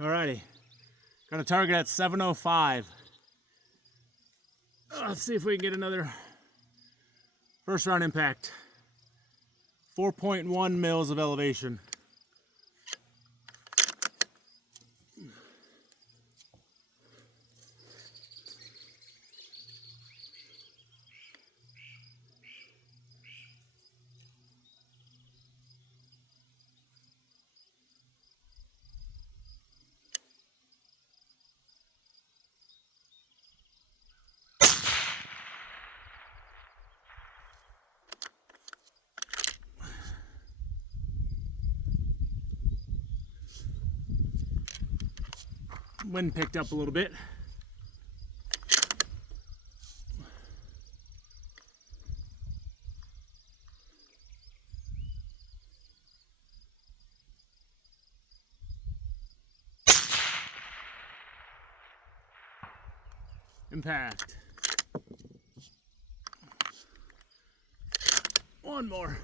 Alrighty, got a target at 705. Let's see if we can get another first round impact. 4.1 mils of elevation. Wind picked up a little bit. Impact. One more.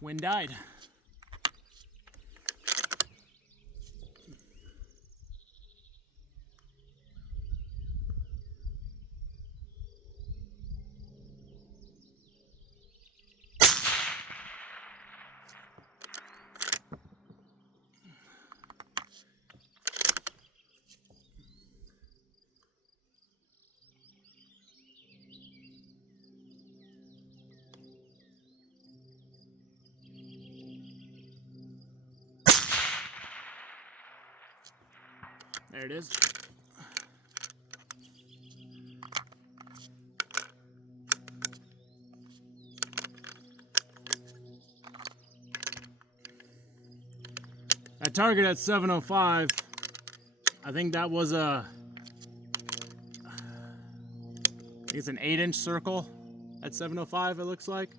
Wind died. There it is. That target at 705, I think that was I think it's an 8-inch circle at 705, it looks like.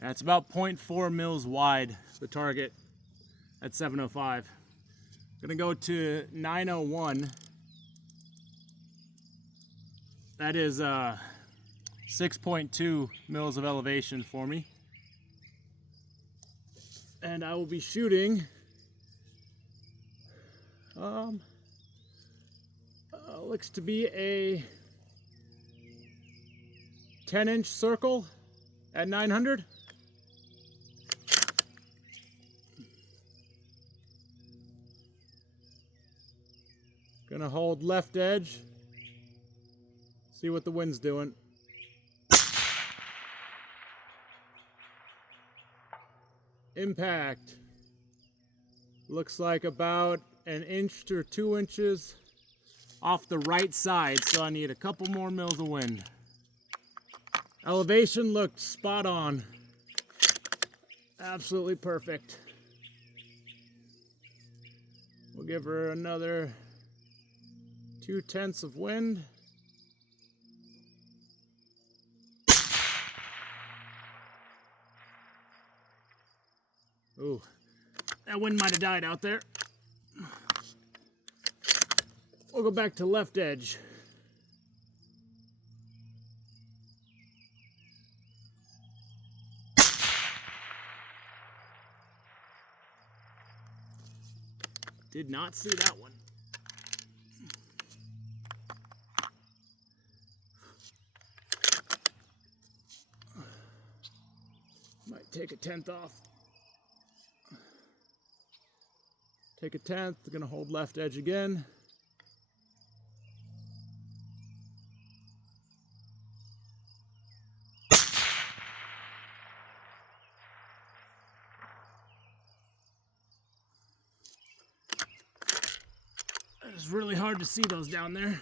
That's about 0.4 mils wide, the target at 705. Gonna go to 901. That is 6.2 mils of elevation for me. And I will be shooting looks to be a 10-inch circle at 900. Gonna hold left edge, see what the wind's doing. Impact. Looks like about an inch to 2 inches off the right side, so I need a couple more mils of wind. Elevation looked spot on. Absolutely perfect. We'll give her another 0.2 of wind. Ooh, that wind might have died out there. We'll go back to left edge. Did not see that one. Might take a 1/10 off. Take a 1/10, gonna hold left edge again. It's really hard to see those down there.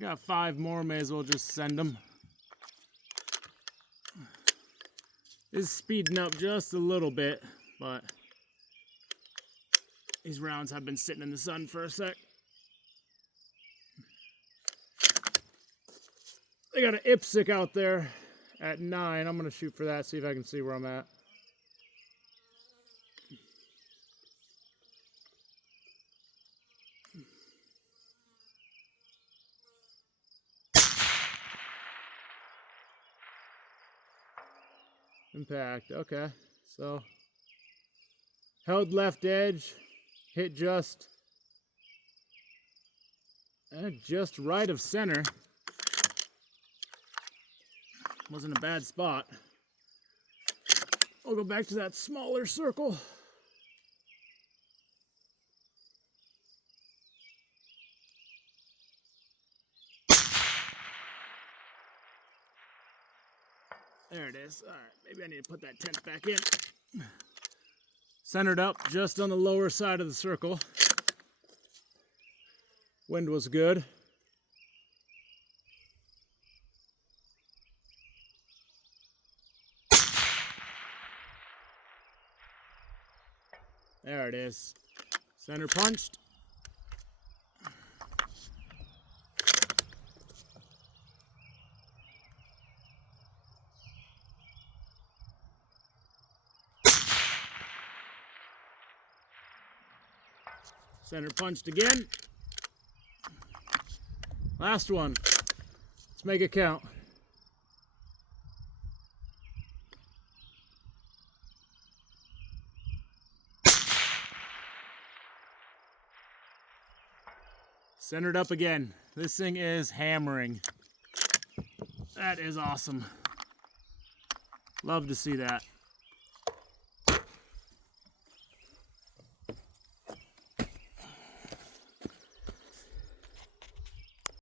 Got 5 more, may as well just send them. It's speeding up just a little bit, but these rounds have been sitting in the sun for a sec. They got an IPSC out there at 9. I'm gonna shoot for that, see if I can see where I'm at. Impact, okay. So, held left edge, hit just right of center. Wasn't a bad spot. I'll go back to that smaller circle. There it is. All right, maybe I need to put that tent back in. Centered up just on the lower side of the circle. Wind was good. There it is. Center punched. Center punched again. Last one. Let's make it count. Centered up again. This thing is hammering. That is awesome. Love to see that.